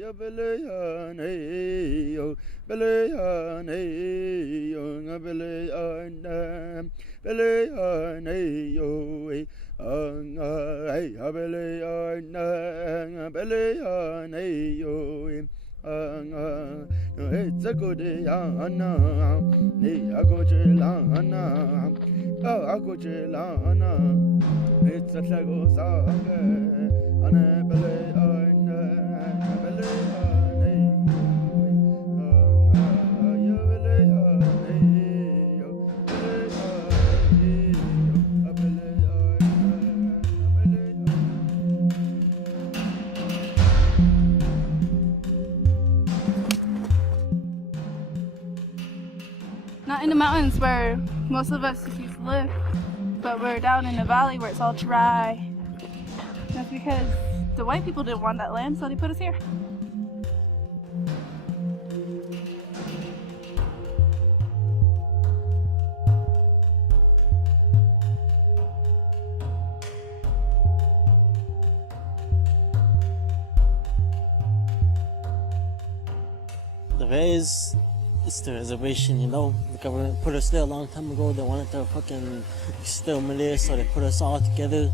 Ya belehane yo belehane yo nga belehane yo anga ay belehane nga belehane yo anga it's a good yana ni agojelana agojelana it's a lago sanga ana belehane Not in the mountains where most of us used to live, but we're down in the valley where it's all dry. That's because the white people didn't want that land, so they put us here. The raise, it's the reservation, you know. The government put us there a long time ago. They wanted to fucking exterminate us, so they put us all together,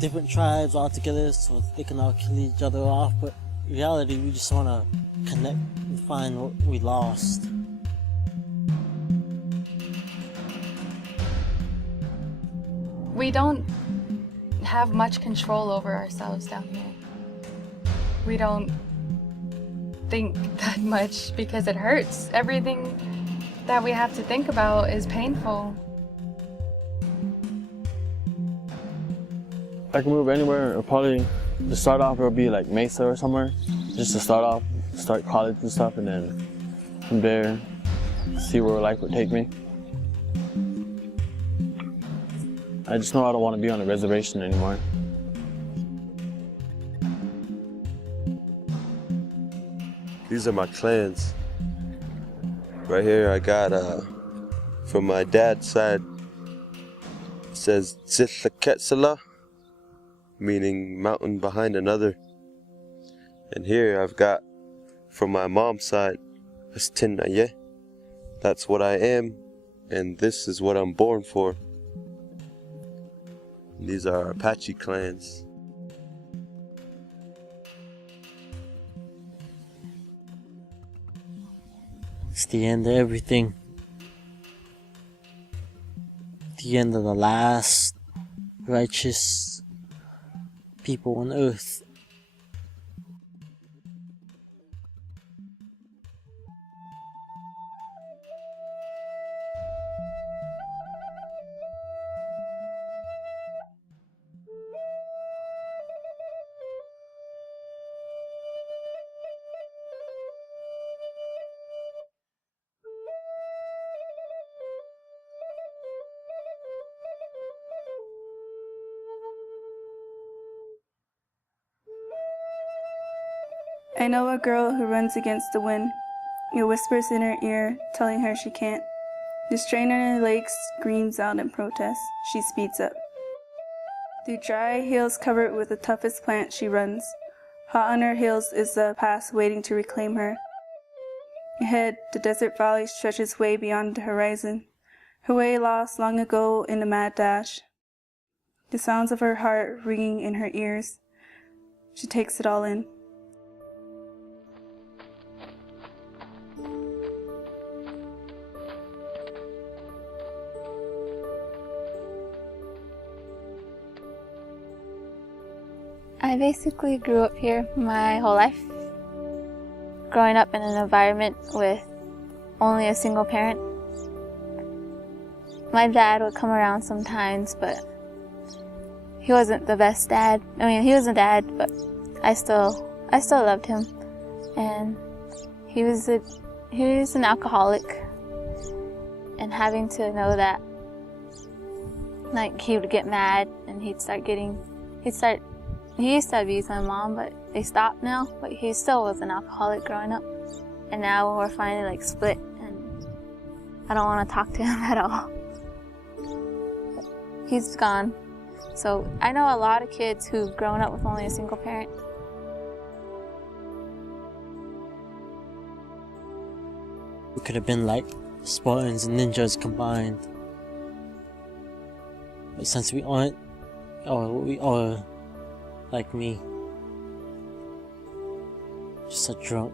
different tribes all together, so they can all kill each other off. But in reality, we just want to connect and find what we lost. We don't have much control over ourselves down here. We don't think that much because it hurts. Everything that we have to think about is painful. If I can move anywhere, it'll probably, to start off, it'll be like Mesa or somewhere, just to start off, start college and stuff, and then from there, see where life would take me. I just know I don't want to be on a reservation anymore. These are my clans. Right here I got, from my dad's side, it says Zitlaketsala, meaning mountain behind another. And here I've got, from my mom's side, Astinaye. That's what I am, and this is what I'm born for. And these are Apache clans. It's the end of everything. The end of the last righteous people on earth. I know a girl who runs against the wind. It whispers in her ear, telling her she can't. The strain on her legs screams out in protest. She speeds up. Through dry hills covered with the toughest plants she runs. Hot on her heels is the past waiting to reclaim her. Ahead, the desert valley stretches way beyond the horizon. Her way lost long ago in the mad dash. The sounds of her heart ringing in her ears. She takes it all in. I basically grew up here my whole life, growing up in an environment with only a single parent. My dad would come around sometimes, but he wasn't the best dad. I mean, he was a dad, but I still loved him. And he was an alcoholic, and having to know that, like, he would get mad and he used to abuse my mom, but they stopped now. But he still was an alcoholic growing up. And now we're finally like split, and I don't want to talk to him at all. But he's gone. So I know a lot of kids who've grown up with only a single parent. We could have been like Spartans and ninjas combined. But since we aren't, or we are like me, just a drunk.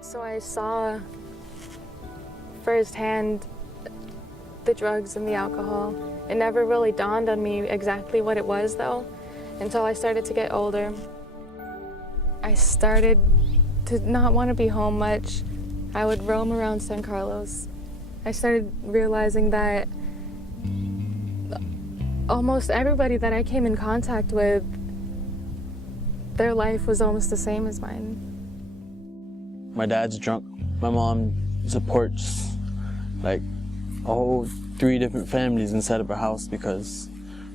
So I saw firsthand the drugs and the alcohol. It never really dawned on me exactly what it was though, until I started to get older. I started to not want to be home much. I would roam around San Carlos. I started realizing that almost everybody that I came in contact with, their life was almost the same as mine. My dad's drunk. My mom supports like a whole 3 different families inside of her house because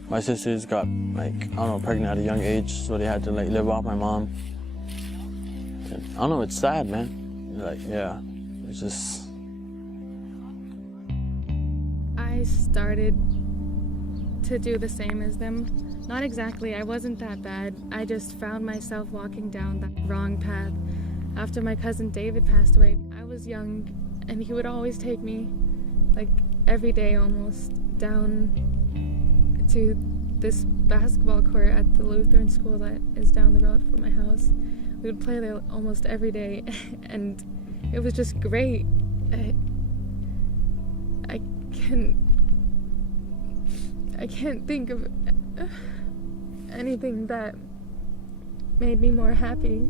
my sisters got like, I don't know, pregnant at a young age, so they had to like live off my mom. And I don't know, it's sad, man. Like, yeah, it's just. I started to do the same as them. Not exactly, I wasn't that bad. I just found myself walking down that wrong path. After my cousin David passed away, I was young and he would always take me, like every day almost, down to this basketball court at the Lutheran school that is down the road from my house. We would play there almost every day and it was just great. I can't think of anything that made me more happy.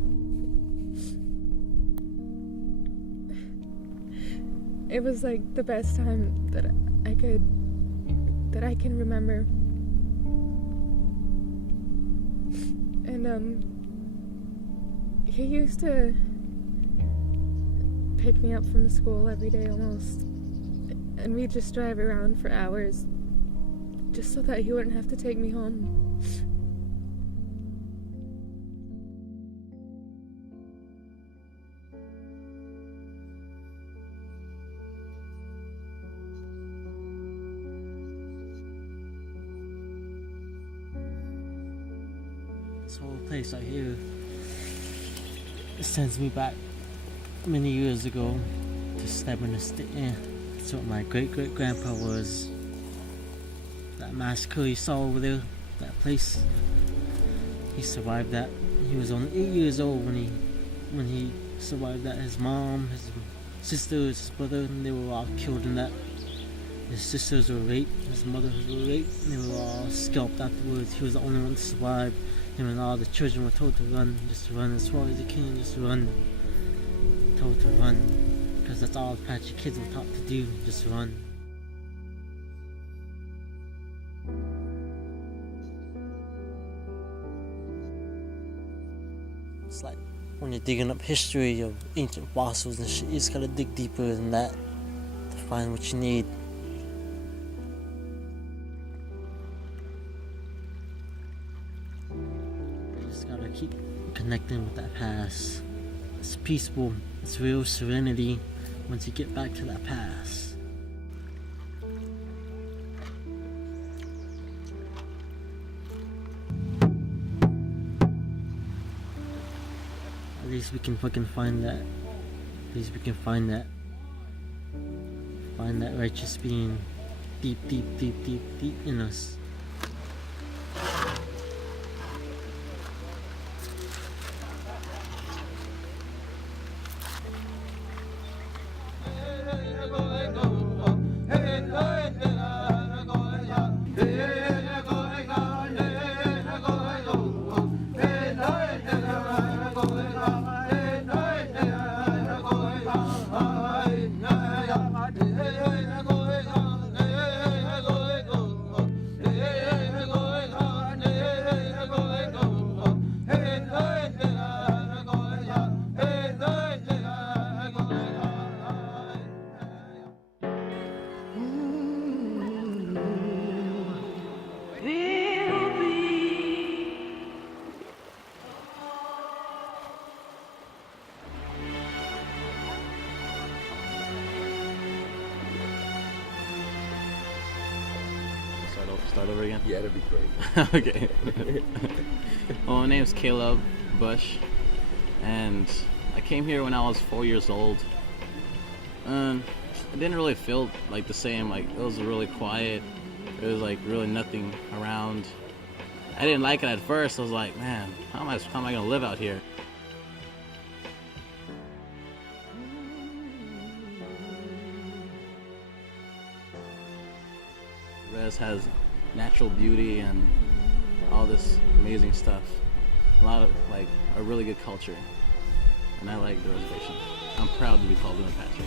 It was like the best time that I can remember. And he used to pick me up from school every day almost, and we'd just drive around for hours just so that he wouldn't have to take me home. This whole place right here, it sends me back many years ago to Stubbornness. That's what my great-great-grandpa was. That massacre you saw over there, that place, he survived that. He was only 8 years old when he survived that. His mom, his sisters, his brother, and they were all killed in that. His sisters were raped, his mother was raped, and they were all scalped afterwards. He was the only one to survive. Him and all the children were told to run, just to run as far as you can, just run. Told to run, because that's all Apache kids were taught to do, just run. It's like when you're digging up history of ancient fossils and shit, you just gotta dig deeper than that to find what you need. You just gotta keep connecting with that past. It's peaceful, it's real serenity once you get back to that past. At least we can fucking find that. At least we can find that. Find that righteous being deep, deep, deep, deep, deep in us. Start over again? Yeah, that'd be great. Okay. Well, my name's Caleb Bush, and I came here when I was 4 years old. And it didn't really feel like the same. Like, it was really quiet. There was like really nothing around. I didn't like it at first. I was like, man, how am I gonna live out here? Res has natural beauty and all this amazing stuff. A lot of, like, a really good culture. And I like the reservation. I'm proud to be called an Apache.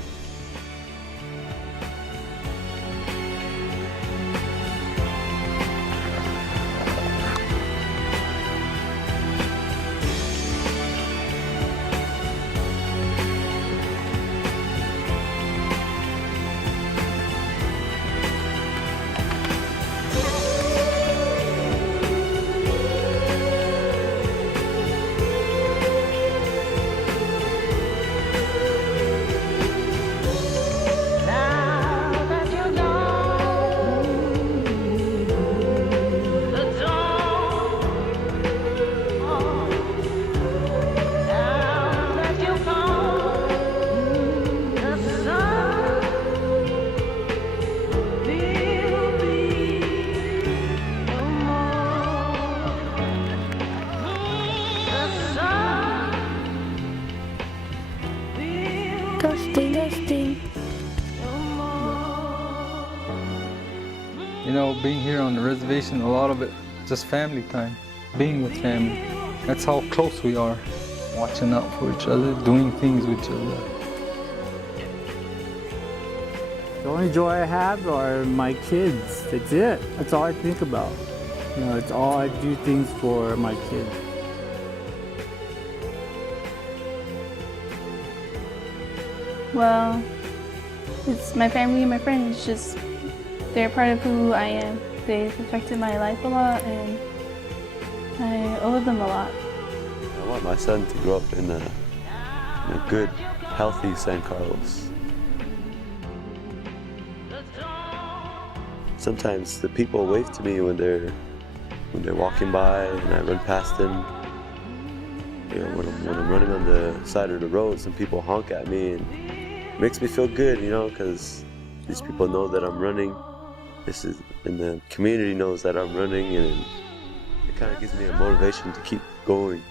Dusty. You know, being here on the reservation, a lot of it just family time, being with family. That's how close we are, watching out for each other, doing things with each other. The only joy I have are my kids. That's it. That's all I think about. You know, it's all I do things for my kids. Well, it's my family and my friends. Just they're part of who I am. They've affected my life a lot, and I owe them a lot. I want my son to grow up in a good, healthy San Carlos. Sometimes the people wave to me when they're walking by, and I run past them. You know, when I'm running on the side of the road, some people honk at me, and it makes me feel good, you know, because these people know that I'm running. And the community knows that I'm running, and it kind of gives me a motivation to keep going.